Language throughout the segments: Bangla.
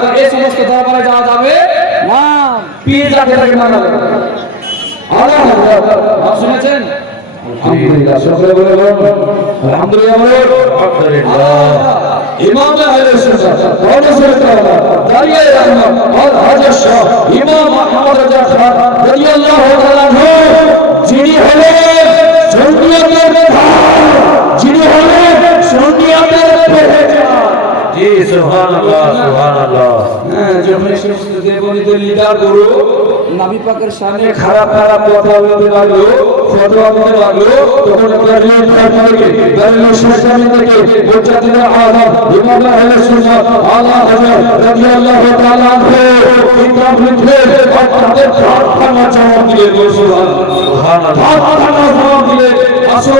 তো এই সমস্ত দরবারে যাওয়া যাবে না, পীর যাকে তাকে মানা যাবে। আল্লাহ শুনেছেন? আলহামদুলিল্লাহ, সকলে বলে আলহামদুলিল্লাহ। ইমাম আহলে সুন্নাত ওয়াল জামাত দাঁড়িয়ে রাখলাম আর হাজার শাহ ইমাম আহমদ রাজা খান রাদিয়াল্লাহু তাআলা আনহু, যিনি হলেন সুন্নিয়তের ধার, যিনি হলেন সুন্নিয়তের পেহচান। জি সুবহানাল্লাহ, সুবহানাল্লাহ। যখন সমস্ত দেবনীদের লিডার গুরু নবী পাকের সামনে খারাপ খারাপ কথা বলতে লাগলো, ফতোয়া দিতে লাগলো, তখন দাঁড়িয়ে থেকে দাঁড়িয়ে শেষানি থেকে মুজাদ্দিদুল আযম ইমাম আহলে সুন্নাত আলা হযরত রাদিয়াল্লাহু তাআলা আনহু কিতাব লিখে তাদের প্রার্থনা জবাব দিলেন। সুবহানাল্লাহ, প্রার্থনা জবাব দিলেন। আসল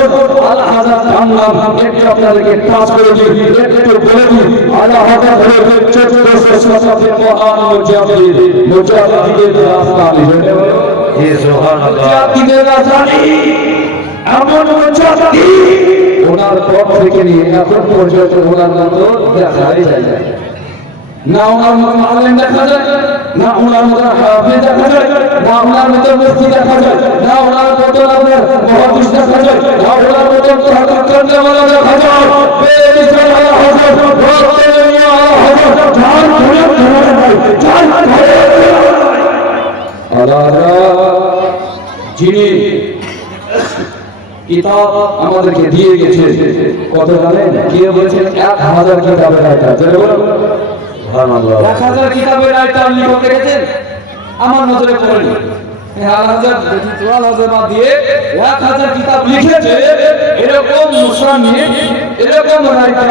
আলা হযরত আল্লাহ একটু আপনাদেরকে টাচ করে দিই, একটু বলে দিই। আলা হযরত হলেন 1400 শতাব্দীর মহান মুজাদ্দিদ, মুজাদ্দিদের রাজধানী। জি সুবহানাল্লাহ, মুজাদ্দিদের রাজধানী এমন মুজাদ্দিদ, ওনার পর থেকে নিয়ে এখন পর্যন্ত ওনার মতো দেখাই যায় না। ওনার মতো আলেম দেখা যায় না, ওনার মতো হাফেজ দেখা যায় না, ওনার মতো মুফতি দেখা যায় না, ওনার মতো আপনার মুহাদ্দিস দেখা যায় না, ওনার মতো তাহকিক করনেওয়ালা দেখা যায়। বেমিসাল আলা হযরত বর্তমানে আলা হযরত জান ধরে ভাই, জান ধরে আলা যিনি কিতাব আমাদেরকে দিয়ে গেছে, কত জানেন? কে বলেছেন? 1000 কিতাবের রাইটার। যারা বলো সুবহানাল্লাহ, 1000 কিতাবের রাইটার লিখে রেখেছেন, আমার নজরে পড়েনি। 1000 যদি 12000 বাদ দিয়ে 1000 কিতাব লিখেছে, এরকম মুসান্নিফ, এরকম রাইটার,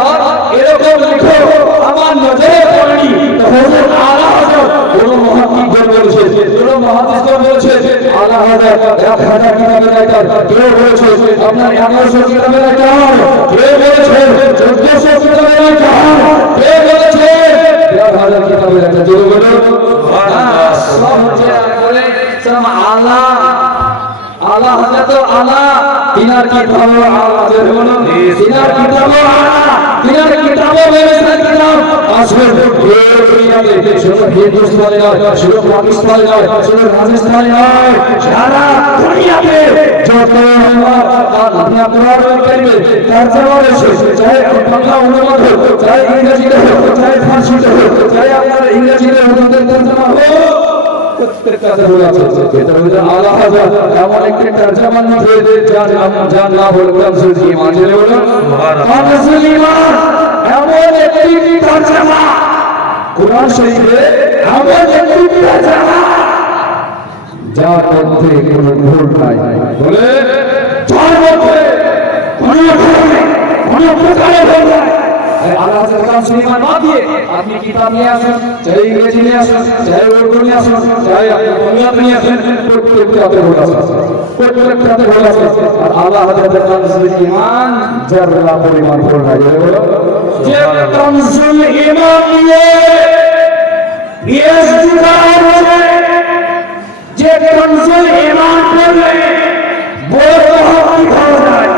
এরকম লেখক আমার নজরে পড়েনি। তখন আলা হযরত কোন মুহাদ্দিস বলেছে, কোন মুহাদ্দিস বলেছে আলা হযরত 1000 কিতাবের রাইটার। কেউ বলেছে আপনার 1100 কিতাবের রাইটার, কেউ বলেছে 1400 কিতাবের রাইটার, কেউ বলেছে 1000 কিতাবের রাইটার। যদি বলো সুবহানাল্লাহ, সব হচ্ছে বলে সব আলা আলা হযরত আলা, তিনার কিতাব আলা, যদি বলো তিনার কিতাব আলা, তিনার কিতাব বেমিসাল কিতাব। আসলে দুনিয়াতে শুধু হিন্দুস্তানে নয়, শুধু পাকিস্তানে নয়, শুধু রাজস্থানে নয়, সারা দুনিয়াতে যত আপনি আপনার কারিমে তরজমা রয়েছে, চাই বাংলা অনুবাদ হোক, চাই ইংরেজিতে হোক, চাই ফার্সিতে হোক, চাই আপনার ইংরেজিতে উর্দুতে তরজমা হোক, প্রত্যেক কাছে বলা আছে এটা হলো আলা হযরত এমন একটি তরজমান মধ্যে যার নাম হলো কানজুল ঈমান। বলে বলো সুবহানাল্লাহ, কানজুল ঈমান এমন একটি তরজমা, কুরআন শরীফে এমন একটি তরজমা যার মধ্যে কোনো ভুল নাই। বলে যার মধ্যে কোনো ভুল নেই, কোনো প্রকারে ভুল নাই। আল্লাহ হযরত কানজুল ঈমান না দিয়ে আপনি কিতাব নিয়ে আসুন, চাই ইংরেজি নিয়ে আসুন, চাই উর্দু নিয়ে আসুন, চাই আপনি বাংলা নিয়ে আসুন, প্রত্যেকটাতে ভুল আছে, প্রত্যেকটাতে ভুল আছে। আর আল্লাহ হযরত কানজুল ঈমান যারা পরিমাণ ভুল নাই। বলো যে কানজুল ঈমান নিয়ে পিএইচডি করা হয়েছে, যে কানজুল ঈমান পড়লে বড় মুহাদ্দিস হওয়া যায়,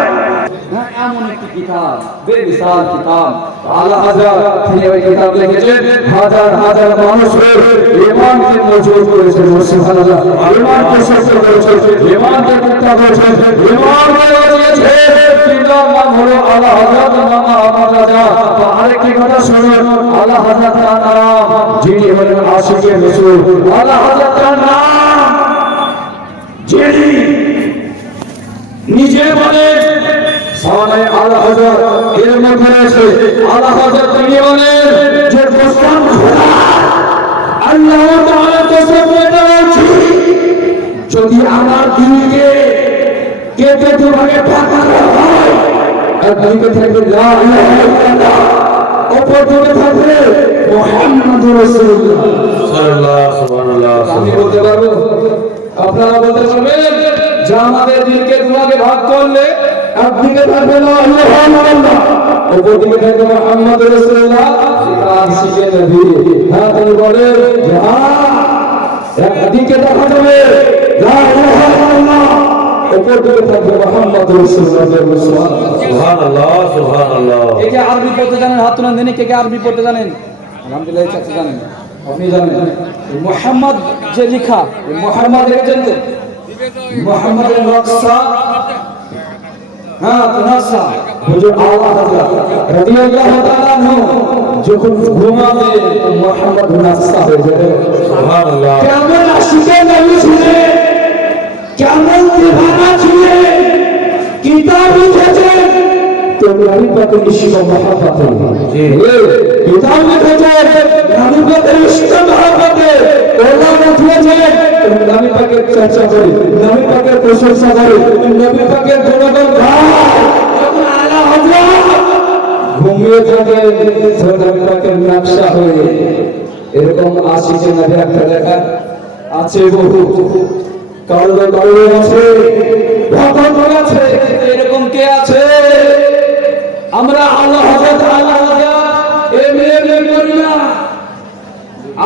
এমন একটি কিতাব, বেমিসাল কিতাব। আলা হযরত তিনি ওই কিতাব লিখেছেন, হাজার হাজার মানুষের ঈমানকে মজবুত করেছেন। সুবহানাল্লাহ, ঈমানকে শক্ত করেছেন, ঈমানকে পুক্তা করেছেন, ঈমানকে বাঁচিয়েছেন। কিতাব নাম হলো আলা হযরত ইমাম আহমদ রাজা। আরেকটি কথা শুনুন, আলা হযরত তার নাম, যিনি হলেন আশিকে রাসূল। আলা হযরত তার নাম, যিনি নিজে বলেন সামনে আলা হযরত এর মধ্যে রয়েছে আলা হযরত তিনি বলেন যে প্রস্তাব খোদা আল্লাহ তাআলা কসম করে বলছি, যদি আমার দিলকে কেটে দুভাগে ভাগ করা হয়, একদিকে থাকবে লা ইলাহা ইল্লাল্লাহ, অপর দিকে থাকবে মুহাম্মাদুর রাসূলুল্লাহ সাল্লাল্লাহু সুবহানাল্লাহ। আমি বলতে পারবো, আপনারা বলতে পারবেন যে আমাদের দিলকে দুভাগে ভাগ করলে একদিকে থাকবে লা ইলাহা ইল্লাল্লাহ, অপর দিকে থাকবে মুহাম্মাদুর রাসূলুল্লাহ। সেটা আশিকে নবী। হ্যাঁ, তিনি বলেন যে একদিকে দেখা যাবে লা ইলাহা ইল্লাল্লাহ, অপর দিকে থাকবে মুহাম্মাদুর রাসূলুল্লাহ। সুবহানাল্লাহ, সুবহানাল্লাহ। কে কে আরবি পড়তে জানেন? হাত তুলে দেন। কে কে আরবি পড়তে জানেন? আলহামদুলিল্লাহ চাচা জানেন, আপনি জানেন মোহাম্মদ যে লিখা, মোহাম্মদ দেখেছেন তো? মোহাম্মদের নকশা, হ্যাঁ তো নকশা হুজুর আলা হযরত রাদিয়াল্লাহু তাআলা আনহু যখন ঘুমাবে মোহাম্মদ নকশা হয়ে যাবে। সুবহানাল্লাহ। কেমন আশিকে নবী ছিলেন, কেমন দিওয়ানা ছিলেন, কিতাব লিখেছেন তো নবী পাকের ইশক মহব্বতে। জি কিতাব লিখেছেন নবী পাকের ইশক মহব্বতে, ওলা লিখেছেন নবী পাকের চর্চা করে, নবী পাকের প্রশংসা করে, নবী পাকের গুণগান গায়। যখন আলা হযরত ঘুমিয়ে থাকে তো নবী পাকের নকশা হয়ে এরকম আশিকে নবী একটা দেখা আছে বহু, কারো কারো আছে, ভগবান আছে, এরকম কে আছে? আমরা আল্লাহ হযরত এমনি করি না,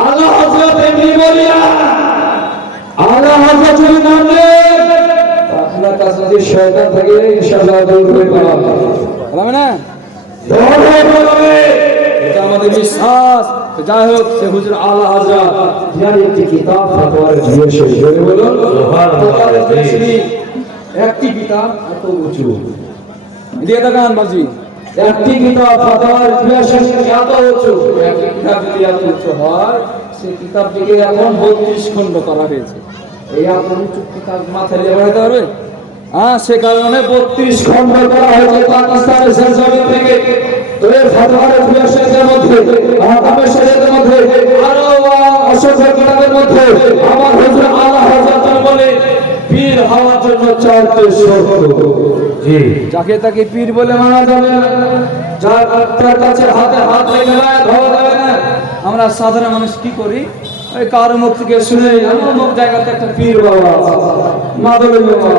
আল্লাহ হযরত এমনি বলি না, আল্লাহ হযরত নাম নেই আপনার কাছে যদি শয়তান থাকে ইনশাআল্লাহ দূর হয়ে পালাবে, বলবে না? দূর হয়ে পালাবে, এটা আমাদের বিশ্বাস। যাই হোক, সে হুজুর আলা হযরত যার একটি কিতাব ফতোয়ার জিয়ে শেষ হয়ে বলো সুবহানাল্লাহ। একটি কিতাব এত উঁচু দিয়ে দেখান বাজি, একটি কিতাব ফতোয়ার জিয়ে শেষ এত উঁচু, একটি কিতাব যদি এত উঁচু হয় সেই কিতাবটিকে এখন 32 খণ্ড করা হয়েছে। এই এত উঁচু কিতাব মাথায় নিয়ে বেড়াতে পারবে? হ্যাঁ, সে কারণে 32 খণ্ড করা হয়েছে পাকিস্তানের জমিন থেকে। তো এই ফতোয়ার জিয়ে শেষের মধ্যে আহকামের শরীয়তের মধ্যে আরো অসংখ্য কিতাবের মধ্যে আমার হুজুর আলা হযরত বলে পীর হওয়ার জন্য 4টি শর্ত। জি যাকে তাকে পীর বলে মানা যাবে না, যার তার কাছে হাতে হাত রেখে ধরা যাবে না। আমরা সাধারণ মানুষ কি করি, ওই কারো মুখ থেকে শুনে আমার মুখ জায়গাতে একটা পীর বাবা আছে, মাদুর বাবা